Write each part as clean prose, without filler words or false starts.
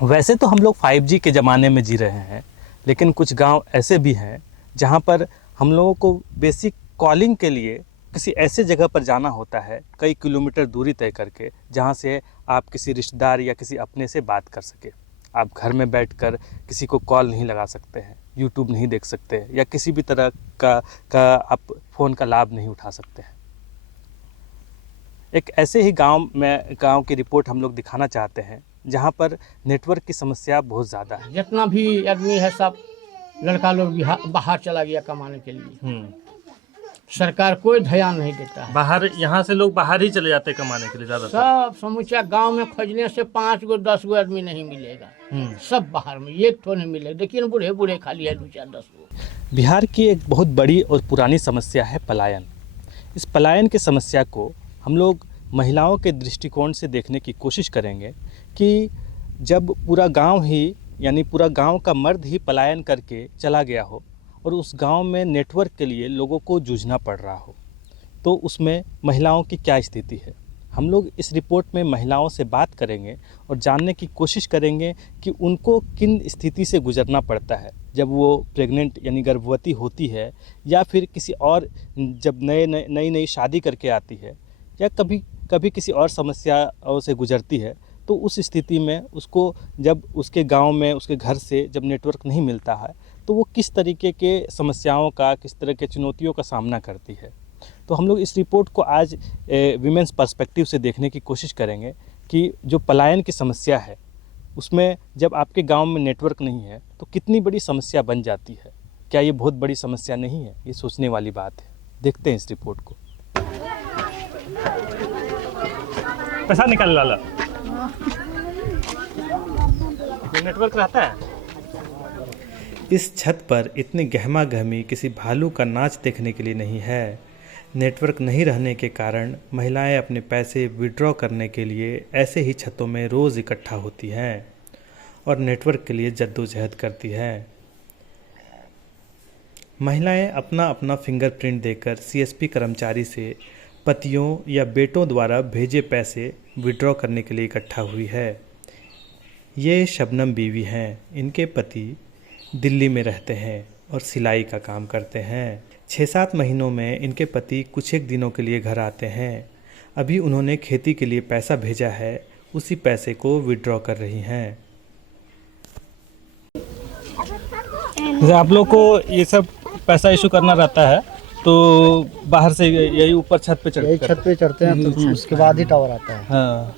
वैसे तो हम लोग 5G के ज़माने में जी रहे हैं, लेकिन कुछ गांव ऐसे भी हैं जहां पर हम लोगों को बेसिक कॉलिंग के लिए किसी ऐसे जगह पर जाना होता है, कई किलोमीटर दूरी तय करके, जहां से आप किसी रिश्तेदार या किसी अपने से बात कर सके। आप घर में बैठकर किसी को कॉल नहीं लगा सकते हैं, यूट्यूब नहीं देख सकते, या किसी भी तरह का आप फ़ोन का लाभ नहीं उठा सकते हैं। एक ऐसे ही गांव की रिपोर्ट हम लोग दिखाना चाहते हैं जहां पर नेटवर्क की समस्या बहुत ज़्यादा है। जितना भी आदमी है सब लड़का लोग बाहर चला गया कमाने के लिए। सरकार कोई ध्यान नहीं देता है। बाहर, यहाँ से लोग बाहर ही चले जाते हैं कमाने के लिए ज़्यादा। सब समूचा गांव में खोजने से 5 गो 10 गो आदमी नहीं मिलेगा। सब बाहर में, एक तो नहीं मिलेगा। देखिए बूढ़े बूढ़े खाली है 2 4 10 गो। बिहार की एक बहुत बड़ी और पुरानी समस्या है पलायन। इस पलायन की समस्या को हम लोग महिलाओं के दृष्टिकोण से देखने की कोशिश करेंगे कि जब पूरा गांव ही, यानी पूरा गांव का मर्द ही पलायन करके चला गया हो और उस गांव में नेटवर्क के लिए लोगों को जूझना पड़ रहा हो, तो उसमें महिलाओं की क्या स्थिति है। हम लोग इस रिपोर्ट में महिलाओं से बात करेंगे और जानने की कोशिश करेंगे कि उनको किन स्थिति से गुजरना पड़ता है जब वो प्रेग्नेंट यानी गर्भवती होती है, या फिर किसी और जब नई शादी करके आती है, या कभी कभी किसी और समस्याओं से गुजरती है। तो उस स्थिति में उसको जब उसके गांव में, उसके घर से जब नेटवर्क नहीं मिलता है, तो वो किस तरीके के समस्याओं का, किस तरह के चुनौतियों का सामना करती है। तो हम लोग इस रिपोर्ट को आज विमेंस पर्सपेक्टिव से देखने की कोशिश करेंगे कि जो पलायन की समस्या है उसमें जब आपके गांव में नेटवर्क नहीं है तो कितनी बड़ी समस्या बन जाती है। क्या ये बहुत बड़ी समस्या नहीं है? ये सोचने वाली बात है। देखते हैं इस रिपोर्ट को। पैसा निकाल लाला। नेटवर्क रहता है। इस छत पर इतनी गहमा गहमी किसी भालू का नाच देखने के लिए नहीं है। नेटवर्क नहीं रहने के कारण महिलाएं अपने पैसे विड्रॉ करने के लिए ऐसे ही छतों में रोज़ इकट्ठा होती हैं और नेटवर्क के लिए जद्दोजहद करती हैं। महिलाएं अपना अपना फिंगरप्रिंट देकर सीएसपी कर्मचारी से पतियों या बेटों द्वारा भेजे पैसे विड्रॉ करने के लिए इकट्ठा हुई है। ये शबनम बीवी हैं। इनके पति दिल्ली में रहते हैं और सिलाई का काम करते हैं। 6-7 महीनों में इनके पति कुछ एक दिनों के लिए घर आते हैं। अभी उन्होंने खेती के लिए पैसा भेजा है, उसी पैसे को विड्रॉ कर रही हैं। आप लोग को ये सब पैसा इशू करना रहता है तो बाहर से यही ऊपर छत पे चढ़ते हैं तो उसके बाद ही टावर आता है। हाँ,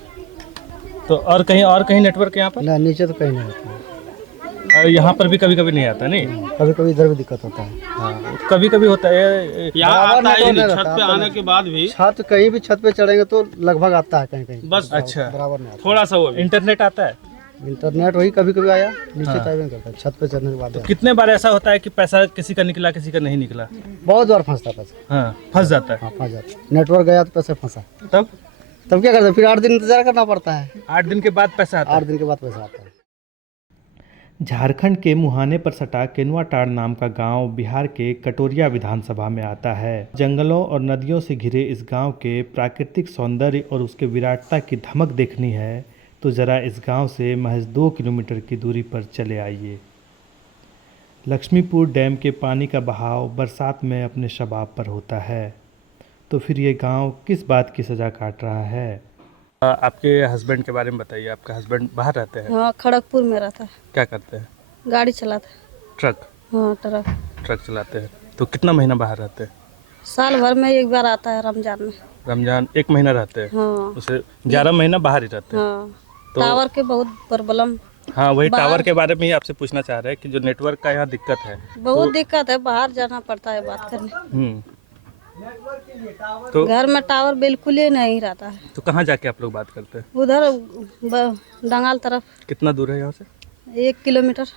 तो और कहीं नेटवर्क यहाँ पर ना, नीचे तो कहीं नहीं आता है। यहाँ पर भी कभी कभी नहीं आता, नहीं? कभी कभी इधर भी दिक्कत होता है। हाँ, कभी कभी होता है। यहाँ आता है छत पे आने के बाद भी। छत कहीं भी छत पे चढ़ेंगे तो लगभग आता है, कहीं कहीं बस अच्छा, बराबर नहीं आता। थोड़ा सा वो इंटरनेट आता है। इंटरनेट वही कभी कभी आया, नीचे तो नहीं करता। छत पे चढ़ने के बाद तो कितने बार ऐसा होता है कि पैसा किसी का निकला, किसी का नहीं निकला? बहुत बार फंसता पैसा। हाँ, फंस जाता है। हाँ, फंस जाता है। नेटवर्क गया तो पैसा फंसा, तब क्या करते हैं? फिर 8 दिन इंतजार करना पड़ता है। 8 दिन के बाद पैसा आता है। 8 दिन के बाद पैसा आता है। झारखंड के मुहाने पर सटा केनुआटाड़ नाम का गांव बिहार के कटोरिया विधानसभा में आता है। जंगलों और नदियों से घिरे इस गांव के प्राकृतिक सौंदर्य और उसके विराटता की धमक देखनी है तो ज़रा इस गांव से महज 2 किलोमीटर की दूरी पर चले आइए। लक्ष्मीपुर डैम के पानी का बहाव बरसात में अपने शबाब पर होता है, तो फिर ये गांव किस बात की सज़ा काट रहा है? आपके हस्बैंड के बारे में बताइए। आपका हस्बैंड बाहर रहते हैं? हाँ, खड़गपुर में रहता है। क्या करते हैं? गाड़ी चलाता है। ट्रक? हाँ, ट्रक चलाते हैं। तो कितना महीना बाहर रहते हैं? साल भर में एक बार आता है, रमजान में। रमजान 1 महीना रहते हैं? हाँ, उसे 11 महीना बाहर ही रहते हैं। हाँ। तो टावर के बहुत प्रॉब्लम। हाँ, वही टावर के बारे में ही आपसे पूछना चाह रहे हैं कि जो नेटवर्क का यहाँ दिक्कत है। बहुत दिक्कत है, बाहर जाना पड़ता है बात करने। तो घर में टावर बिल्कुल ही नहीं रहता है। तो कहाँ जाके आप लोग बात करते हैं? उधर डंगाल तरफ। कितना दूर है यहाँ से? 1 किलोमीटर।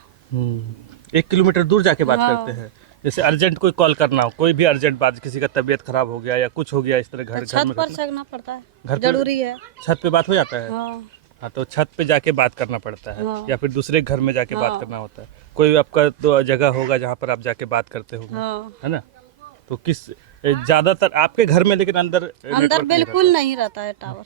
1 किलोमीटर दूर जाके बात हाँ। करते हैं। जैसे अर्जेंट कोई कॉल करना हो, कोई भी अर्जेंट बात, किसी का तबीयत खराब हो गया या कुछ हो गया इस तरह, घर छत में पर चढ़ना पड़ता है, घर पे जरूरी है। छत पे बात हो जाता है। हाँ, हाँ, तो छत पे जाके बात करना पड़ता है। हाँ। या फिर दूसरे घर में जाके बात हाँ। करना होता है। कोई आपका तो जगह होगा जहाँ पर आप जाके बात करते होंगे, हाँ। है ना? तो किस ज़्यादातर आपके घर में, लेकिन अंदर अंदर बिल्कुल नहीं रहता है टावर।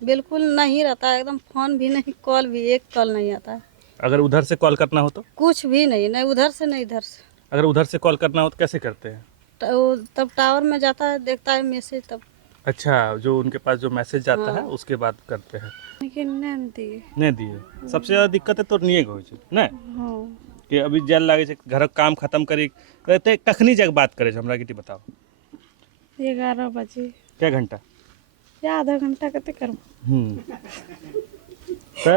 बिल्कुल नहीं रहता है, एकदम फोन भी नहीं, कॉल भी एक कॉल नहीं आता है, अगर उधर से कॉल करना हो तो? कुछ भी नहीं, नहीं उधर से नहीं इधर से। अगर उधर से कॉल करना हो तो कैसे करते हैं? तब टावर में जाता है, देखता है मैसेज तब। अच्छा, जो उनके पास जो मैसेज जाता है उसके बाद करते हैं। लेकिन नहीं दिए। नहीं दिए। सबसे ज़्यादा दिक्कत है तो नहीं होइ छै ने हाँ। कि अभी जल लागे छै, घरक काम खत्म करी कहते कखनी जग बात करे छै, हमरा के बताओ। 11 बजे क्या घंटा या आधा घंटा कते करब। तो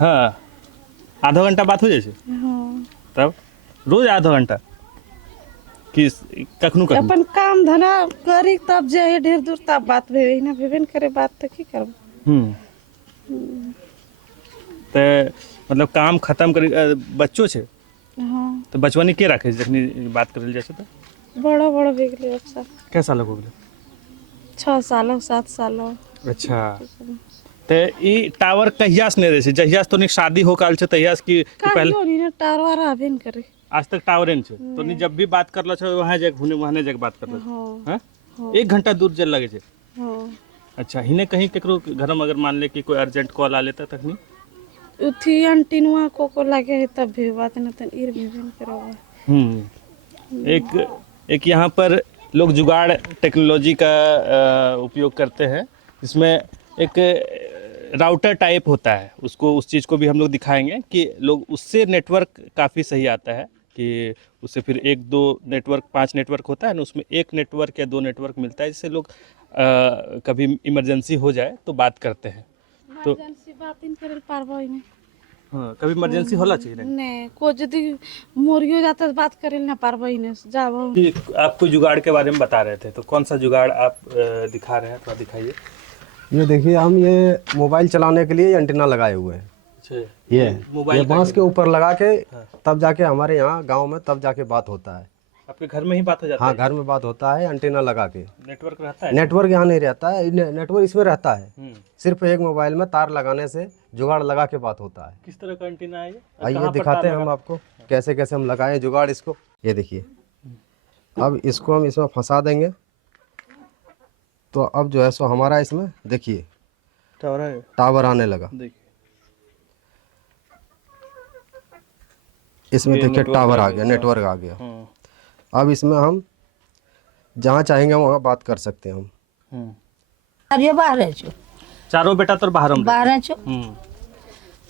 हाँ आधा घंटा बात हो जाए छै। हाँ। तब रोज आधा घंटा कि कखनू कखनू अपन काम धंधा करी तब जाए ढेर दूर तब बात भेबे ना, भेबे न करे बात तो की करब। तो मतलब काम खत्म करी बच्चों छै हाँ। तो बचवानी के राखे छै जखनी बात करल जाए छै तो? बड़ा बड़ा बिगले बच्चा। कै साल हो गेलै? 6 साल 7 साल। अच्छा, तो ई टावर कहिया से नहीं रहे छै? जहिया से तो नहीं शादी हो काल छै तहिया से कि पहले पहले टावर रहबे न करे। आज तक टावरे न छै तो नहीं जब भी बात करलो छै वहां जग हुने वहां जग बात करलो छै? हां 1 घंटा दूर जल लगे छै। हां। अच्छा, हिने कहीं केकरो घर में अगर मान ले कि कोई अर्जेंट कॉल आ लेता तखनी उथी एंटीनवा को लगे है तब भी बात न तन इर भी करवा। एक यहाँ पर लोग जुगाड़ टेक्नोलॉजी का उपयोग करते हैं, जिसमें एक राउटर टाइप होता है, उसको उस चीज़ को भी हम लोग दिखाएंगे कि लोग उससे नेटवर्क काफ़ी सही आता है कि उससे फिर 1-2 नेटवर्क 5 नेटवर्क होता है ना, उसमें 1 नेटवर्क या 2 नेटवर्क मिलता है, जिससे लोग कभी इमरजेंसी हो जाए तो बात करते हैं। तो इमरजेंसी बात इन करल पारबो इने। हाँ, कभी इमरजेंसी होला चाहिए नहीं? नहीं को यदि मोरियो जाता तो बात करल ना पारबो इने जाबो। आप कोई जुगाड़ के बारे में बता रहे थे, तो कौन सा जुगाड़ आप दिखा रहे हैं, थोड़ा दिखाइए। ये देखिए, हम ये मोबाइल चलाने के लिए एंटीना लगाए हुए हैं। अच्छा, ये बांस के ऊपर लगा के तब जाके हमारे यहाँ गांव में तब जाके बात होता है। आपके घर में ही बात हो जाता हाँ, है? घर में बात होता है एंटीना लगा के। नेटवर्क रहता है? नेटवर्क यहाँ नहीं रहता है, नेटवर्क इसमें रहता है। सिर्फ एक मोबाइल में तार लगाने से जुगाड़ लगा के बात होता है। किस तरह का एंटीना है ये? आइए दिखाते हैं हम आपको कैसे कैसे हम लगाए जुगाड़ इसको। ये देखिए, अब इसको हम इसमें फंसा देंगे तो अब जो है सो हमारा इसमें देखिए टावर आने लगा। इसमें देखिए टावर आ गया, नेटवर्क आ गया। अब इसमें हम जहाँ चाहेंगे वहाँ बात कर सकते हैं हम। अब ये बाहर है छो, चारों बेटा तो बाहर में बाहर है छो,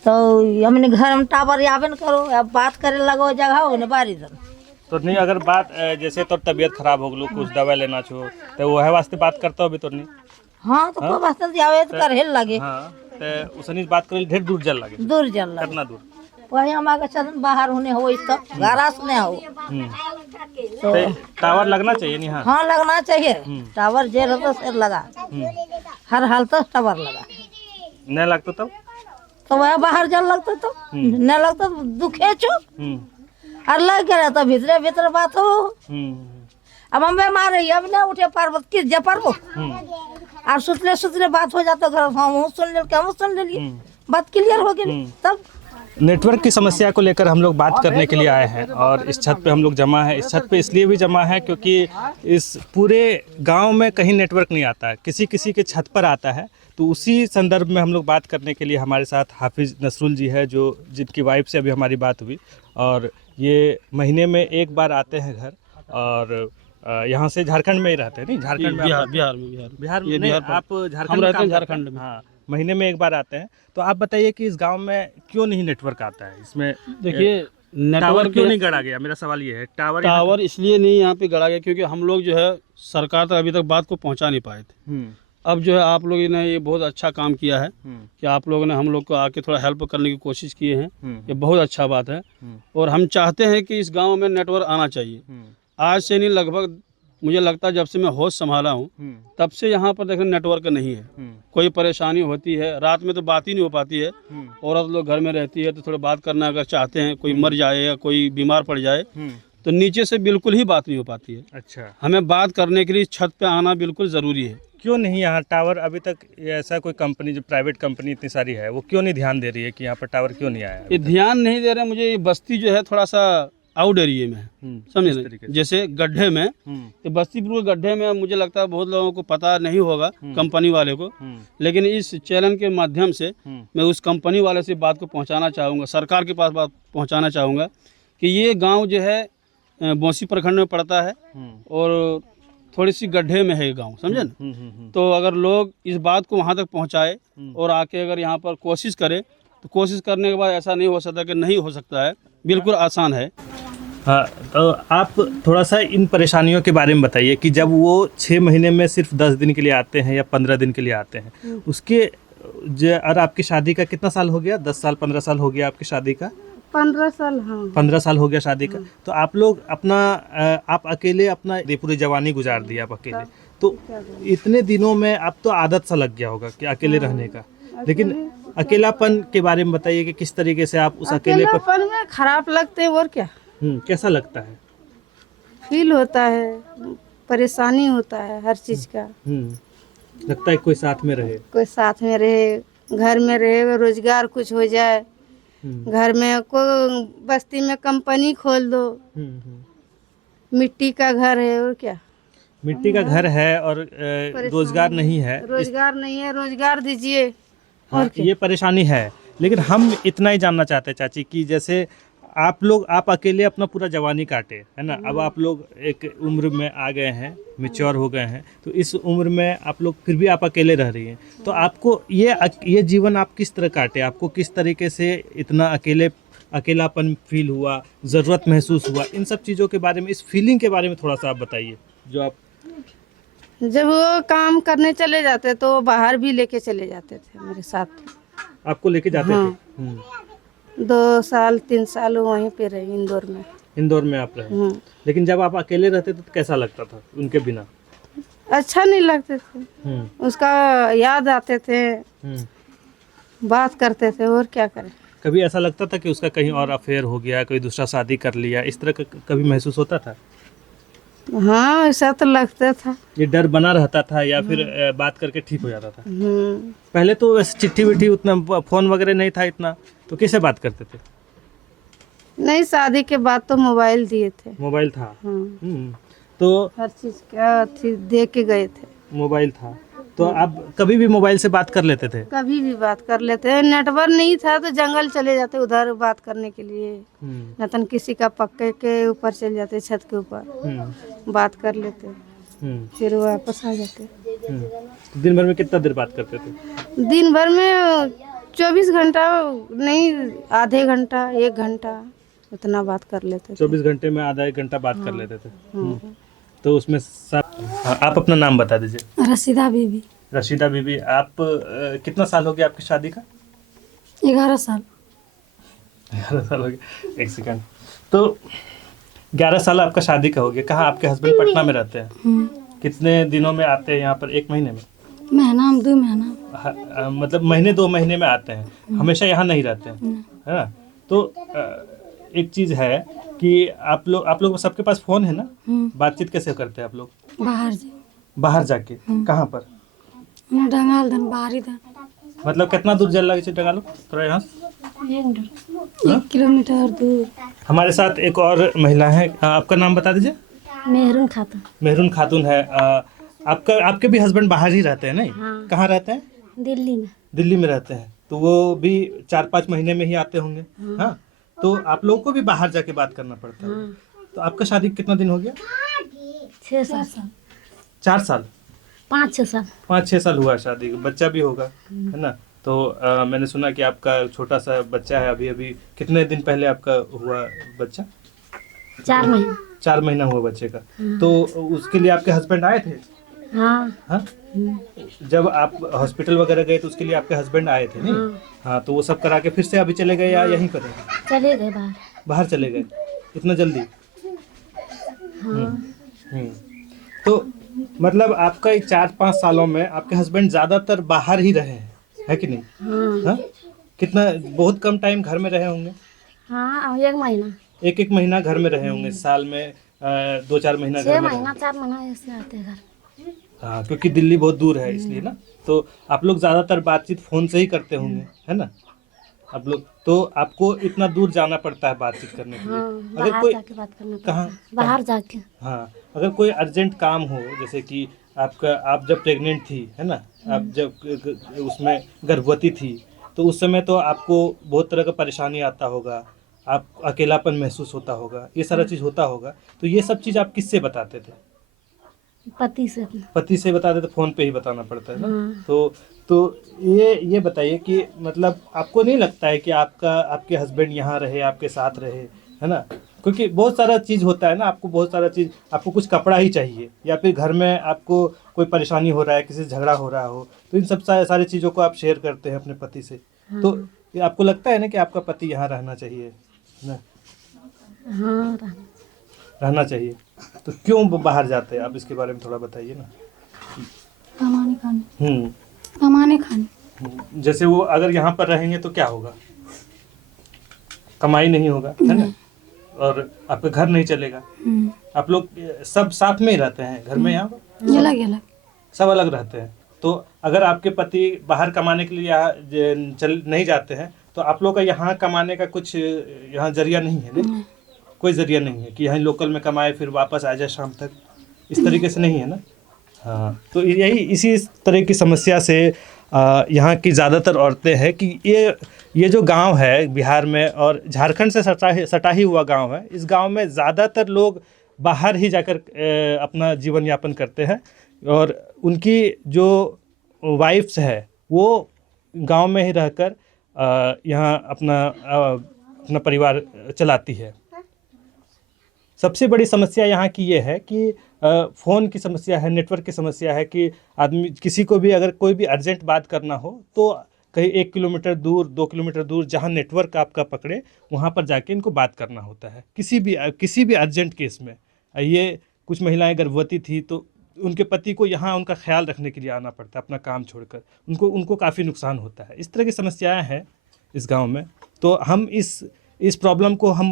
तो हमने घर में टावर आवे न करो, अब बात करे लगो जगह हो न बारी दन। तो नहीं अगर बात जैसे तो तबीयत खराब हो गलो, कुछ दवा लेना छो तो वह वास्ते बात करता हो भी तो नहीं? हाँ तो कोई बात नहीं आवे तो करे लगे। हाँ, तो उसने बात करे ढेर दूर जल लगे। दूर जल लगे। कितना दूर? वही हम आगे चलन बाहर होने हो इस तक घरा से नहीं हो। तो टावर लगना चाहिए नहीं? हाँ लगना चाहिए, टावर जे रहता से लगा, हर हाल तक टावर लगा। नहीं लगता तब तो वह बाहर जल लगता तो नहीं लगता तो दुखे छो, और लग गया तो भीतरे भीतर बात हो। अब हम बीमार है, अब नहीं उठे पार्वत किस जा पारबो, और सुतले सुतले बात हो जाता घर हम सुन ले, हम सुन ले, बात क्लियर हो गई। तब नेटवर्क की समस्या को लेकर हम लोग बात करने के लिए आए हैं और इस छत पे हम लोग जमा है। इस छत पे इसलिए भी जमा है क्योंकि इस पूरे गांव में कहीं नेटवर्क नहीं आता है, किसी किसी के छत पर आता है। तो उसी संदर्भ में हम लोग बात करने के लिए हमारे साथ हाफिज़ नसरुल जी है, जो जिनकी वाइफ से अभी हमारी बात हुई, और ये महीने में 1 बार आते हैं घर, और यहाँ से झारखंड में ही रहते हैं? नहीं, झारखंड में बिहार में नहीं, आप झारखंड रहते हैं झारखंड में। हाँ, महीने में 1 बार आते हैं। तो आप बताइए कि इस गांव में क्यों नहीं नेटवर्क आता है? इसमें देखिए टावर नेटवर्क क्यों नहीं गड़ा गया? मेरा सवाल ये है, टावर इसलिए नहीं यहाँ पे गड़ा गया क्योंकि हम लोग जो है सरकार तक अभी तक बात को पहुँचा नहीं पाए थे। अब जो है आप लोगों ने ये बहुत अच्छा काम किया है कि आप लोगों ने हम लोग को आके थोड़ा हेल्प करने की कोशिश किए हैं, ये बहुत अच्छा बात है। और हम चाहते हैं कि इस गाँव में नेटवर्क आना चाहिए। आज से नहीं, लगभग मुझे लगता है जब से मैं होश संभाला हूँ तब से यहाँ पर देखो नेटवर्क नहीं है। कोई परेशानी होती है, रात में तो बात ही नहीं हो पाती है। औरत लोग घर में रहती है तो थोड़ा बात करना अगर चाहते हैं, कोई मर जाए या कोई बीमार पड़ जाए तो नीचे से बिल्कुल ही बात नहीं हो पाती है। अच्छा, हमें बात करने के लिए छत पे आना बिल्कुल ज़रूरी है। क्यों नहीं यहाँ टावर अभी तक? ऐसा कोई कंपनी, जो प्राइवेट कंपनी इतनी सारी है, वो क्यों नहीं ध्यान दे रही है कि यहाँ पर टावर क्यों नहीं आया? ये ध्यान नहीं दे रहे। मुझे ये बस्ती जो है थोड़ा सा आउट एरिया में है, इस समझे तरीके ना, जैसे गड्ढे में, तो बस्तीपुर के गड्ढे में मुझे लगता है बहुत लोगों को पता नहीं होगा, कंपनी वाले को, लेकिन इस चैनल के माध्यम से मैं उस कंपनी वाले से बात को पहुंचाना चाहूँगा, सरकार के पास बात पहुंचाना चाहूँगा कि ये गांव जो है बौंसी प्रखंड में पड़ता है और थोड़ी सी गड्ढे में है ये गाँव, समझे ना। तो अगर लोग इस बात को वहाँ तक पहुँचाए और आके अगर यहाँ पर कोशिश करे, तो कोशिश करने के बाद ऐसा नहीं हो सकता कि नहीं हो सकता है, बिल्कुल आसान है। हाँ, तो आप थोड़ा सा इन परेशानियों के बारे में बताइए कि जब वो 6 महीने में सिर्फ 10 दिन के लिए आते हैं या 15 दिन के लिए आते हैं, उसके और आपकी शादी का कितना साल हो गया? 10 साल 15 साल हो गया आपकी शादी का? 15 साल। हाँ 15 साल हो गया शादी का। तो आप लोग अपना आप अकेले अपना पूरी जवानी गुजार दी आप अकेले, तो इतने दिनों में अब तो आदत सा लग गया होगा कि अकेले रहने का, लेकिन अकेलापन के बारे में बताइए कि किस तरीके से आप उस अकेलापन में खराब लगते हैं और क्या कैसा लगता है? फील होता है, परेशानी होता है हर चीज का। लगता है कोई साथ में रहे, कोई साथ में रहे, घर में रहे, रोजगार कुछ हो जाए, घर में कोई बस्ती में कंपनी खोल दो, मिट्टी का घर है और क्या, मिट्टी का घर है और रोजगार नहीं है, रोजगार नहीं है, रोजगार दीजिए। हाँ, ये परेशानी है। लेकिन हम इतना ही जानना चाहते हैं चाची कि जैसे आप अकेले अपना पूरा जवानी काटे, है ना, अब आप लोग एक उम्र में आ गए हैं, मैच्योर हो गए हैं, तो इस उम्र में आप लोग फिर भी आप अकेले रह रही हैं, तो आपको ये जीवन आप किस तरह काटे? आपको किस तरीके से इतना अकेलापन फील हुआ, ज़रूरत महसूस हुआ? इन सब चीज़ों के बारे में, इस फीलिंग के बारे में थोड़ा सा आप बताइए। जो आप जब वो काम करने चले जाते तो वो बाहर भी लेके चले जाते थे मेरे साथ, आपको लेके जाते हाँ। थे? 2 साल 3 साल वहीं पे रहे इंदौर में। इंदौर में आप रहे, लेकिन जब आप अकेले रहते थे तो कैसा लगता था उनके बिना? अच्छा नहीं लगते थे, उसका याद आते थे, बात करते थे और क्या करें। कभी ऐसा लगता था कि उसका कहीं और अफेयर हो गया, कोई दूसरा शादी कर लिया, इस तरह का कभी महसूस होता था? हाँ ऐसा तो लगता था। ये डर बना रहता था या फिर बात करके ठीक हो जाता था? पहले तो वैसे चिट्ठी विट्ठी उतना फोन वगैरह नहीं था इतना, तो कैसे बात करते थे? नहीं, शादी के बाद तो मोबाइल दिए थे। मोबाइल था। हाँ। तो हर चीज का दे के गए थे। मोबाइल था तो आप कभी भी मोबाइल से बात कर लेते थे? कभी भी बात कर लेते हैं, नेटवर्क नहीं था तो जंगल चले जाते उधर बात करने के लिए, न तो किसी का पक्के के ऊपर चले जाते, छत के ऊपर बात कर लेते, फिर वापस आ जाते। दिन भर में कितना देर बात करते थे? दिन भर में 24 घंटा नहीं, आधे घंटा 1 घंटा उतना बात कर लेते थे। 24 घंटे में आधा 1 घंटा बात कर लेते थे। तो उसमें सब आप अपना नाम बता दीजिए। रशीदा बीबी। रशीदा बीबी, आप कितना साल हो गया आपकी शादी का? 11 साल। 11 साल हो गया। एक सेकंड। तो 11 साल आपका शादी का हो गया। कहाँ आपके हस्बैंड पटना में रहते हैं? कितने दिनों में आते हैं यहाँ पर? 1 महीने में? महीना 2 महीना। मतलब महीने 2 महीने में आते हैं, हमेशा यहाँ नहीं रहते हैं, है ना? तो एक चीज़ है कि आप लोग सबके पास फ़ोन है ना? बातचीत कैसे करते हैं आप लोग? बाहर जाके। कहाँ पर? डंगाल धन, बाहरी धन। मतलब कितना दूर जल लगे डंगालो थोड़ा यहाँ? 1 किलोमीटर दूर। हमारे साथ एक और महिला है, आपका नाम बता दीजिए। मेहरून खातून। मेहरून खातून है। आपके भी हस्बैंड बाहर ही रहते हैं नहीं? हाँ। कहाँ रहते हैं? दिल्ली में। दिल्ली में रहते हैं, तो वो भी 4-5 महीने में ही आते होंगे। हाँ, तो आप लोगों को भी बाहर जाके बात करना पड़ता है। तो आपका शादी कितना दिन हो गया? 6 साल। 4 साल? 5-6 साल। 5-6 साल हुआ शादी। बच्चा भी होगा, है ना? तो मैंने सुना कि आपका छोटा सा बच्चा है अभी। कितने दिन पहले आपका हुआ बच्चा? 4 महीना। 4 महीना हुआ बच्चे का। तो उसके लिए आपके हस्बैंड आए थे? हाँ। जब आप हॉस्पिटल वगैरह गए तो उसके लिए आपके हस्बैंड आए थे नहीं? हाँ, तो वो सब करा के फिर से अभी चले गए या यहीं पर है? चले गए बाहर चले गए इतना जल्दी? तो मतलब आपका 4-5 सालों में आपके हस्बैंड ज्यादातर बाहर ही रहे हैं, है कि नहीं? हाँ? कितना, बहुत कम टाइम घर में रहे होंगे? हाँ, 1 महीना। एक महीना घर में रहे होंगे साल में। 2-4 महीना घर 6 में महीना 4 महीना ऐसे आते हैं घर। हाँ, क्योंकि दिल्ली बहुत दूर है इसलिए ना। तो आप लोग ज्यादातर बातचीत फोन से ही करते होंगे, है ना? आप लोग तो आपको इतना दूर जाना पड़ता है बातचीत करने के लिए। हाँ अगर बाहर कोई जाके बात करना पड़ता कहाँ है बाहर जाके हाँ, अगर कोई अर्जेंट काम हो, जैसे कि आप जब प्रेग्नेंट थी, है ना, आप जब उसमें गर्भवती थी, तो उस समय तो आपको बहुत तरह का परेशानी आता होगा, आप अकेलापन महसूस होता होगा, ये सारा चीज़ होता होगा। तो ये सब चीज़ आप किससे बताते थे? पति से अपना। पति से बताते थे, फ़ोन पे ही बताना पड़ता है ना। हाँ। तो ये बताइए कि मतलब आपको नहीं लगता है कि आपके हस्बैंड यहाँ रहे, आपके साथ रहे, है ना? क्योंकि बहुत सारा चीज़ होता है ना, आपको बहुत सारा चीज़, आपको कुछ कपड़ा ही चाहिए, या फिर घर में आपको कोई परेशानी हो रहा है, किसी से झगड़ा हो रहा हो, तो इन सब सारी चीज़ों को आप शेयर करते हैं अपने पति से। तो ये आपको लगता है ना कि आपका पति यहाँ रहना चाहिए ना? हाँ रहना चाहिए। तो क्यों बाहर जाते हैं आप, इसके बारे में थोड़ा बताइए ना। कमाने खाने हम्म कमाने खाने। जैसे वो अगर यहाँ पर रहेंगे तो क्या होगा? कमाई नहीं होगा, है ना, और आपका घर नहीं चलेगा। आप लोग सब साथ में ही रहते हैं घर में, यहाँ पर अलग अलग। सब अलग रहते हैं। तो अगर आपके पति बाहर कमाने के लिए यहाँ नहीं जाते हैं, तो आप लोग का यहाँ कमाने का कुछ यहाँ जरिया नहीं है ना? कोई जरिया नहीं है कि यहाँ लोकल में कमाए फिर वापस आ जाए शाम तक, इस तरीके से नहीं है ना। हाँ, तो इसी तरह की समस्या से यहाँ की ज़्यादातर औरतें हैं कि ये जो गांव है बिहार में और झारखंड से सटा ही हुआ गांव है, इस गांव में ज़्यादातर लोग बाहर ही जाकर अपना जीवन यापन करते हैं, और उनकी जो वाइफ्स है वो गांव में ही रहकर यहाँ अपना परिवार चलाती है। सबसे बड़ी समस्या यहाँ की ये है कि फ़ोन की समस्या है, नेटवर्क की समस्या है कि आदमी किसी को भी अगर कोई भी अर्जेंट बात करना हो तो कहीं 1 किलोमीटर दूर, 2 किलोमीटर दूर जहाँ नेटवर्क आपका पकड़े वहाँ पर जाके इनको बात करना होता है किसी भी अर्जेंट केस में। ये कुछ महिलाएं गर्भवती थी तो उनके पति को यहाँ उनका ख्याल रखने के लिए आना पड़ता है अपना काम छोड़कर, उनको काफ़ी नुकसान होता है। इस तरह की समस्याएँ हैं इस गाँव में। तो हम इस प्रॉब्लम को हम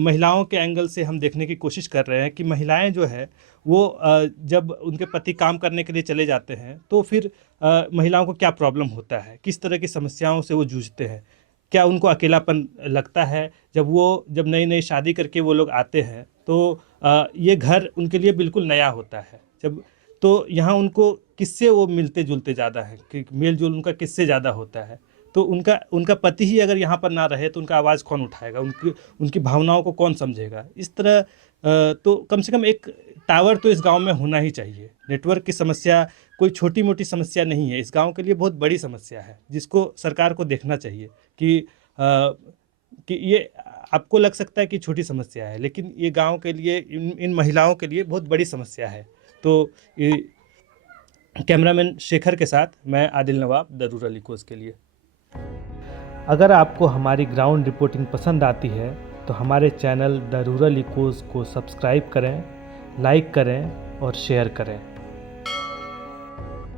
महिलाओं के एंगल से हम देखने की कोशिश कर रहे हैं कि महिलाएं जो है वो जब उनके पति काम करने के लिए चले जाते हैं तो फिर महिलाओं को क्या प्रॉब्लम होता है, किस तरह की समस्याओं से वो जूझते हैं, क्या उनको अकेलापन लगता है जब नई शादी करके वो लोग आते हैं तो ये घर उनके लिए बिल्कुल नया होता है। तो यहाँ उनको किससे वो मिलते जुलते ज़्यादा है कि मेल जोल उनका किससे ज़्यादा होता है। तो उनका पति ही अगर यहाँ पर ना रहे तो उनका आवाज़ कौन उठाएगा, उनकी भावनाओं को कौन समझेगा। इस तरह तो कम से कम एक टावर तो इस गांव में होना ही चाहिए। नेटवर्क की समस्या कोई छोटी मोटी समस्या नहीं है, इस गांव के लिए बहुत बड़ी समस्या है जिसको सरकार को देखना चाहिए कि ये आपको लग सकता है कि छोटी समस्या है, लेकिन ये गांव के लिए इन महिलाओं के लिए बहुत बड़ी समस्या है। तो कैमरामैन शेखर के साथ मैं आदिल नवाब, द रूरल इकोज़ के लिए। अगर आपको हमारी ग्राउंड रिपोर्टिंग पसंद आती है तो हमारे चैनल द रूरल इकोज़ को सब्सक्राइब करें, लाइक करें और शेयर करें।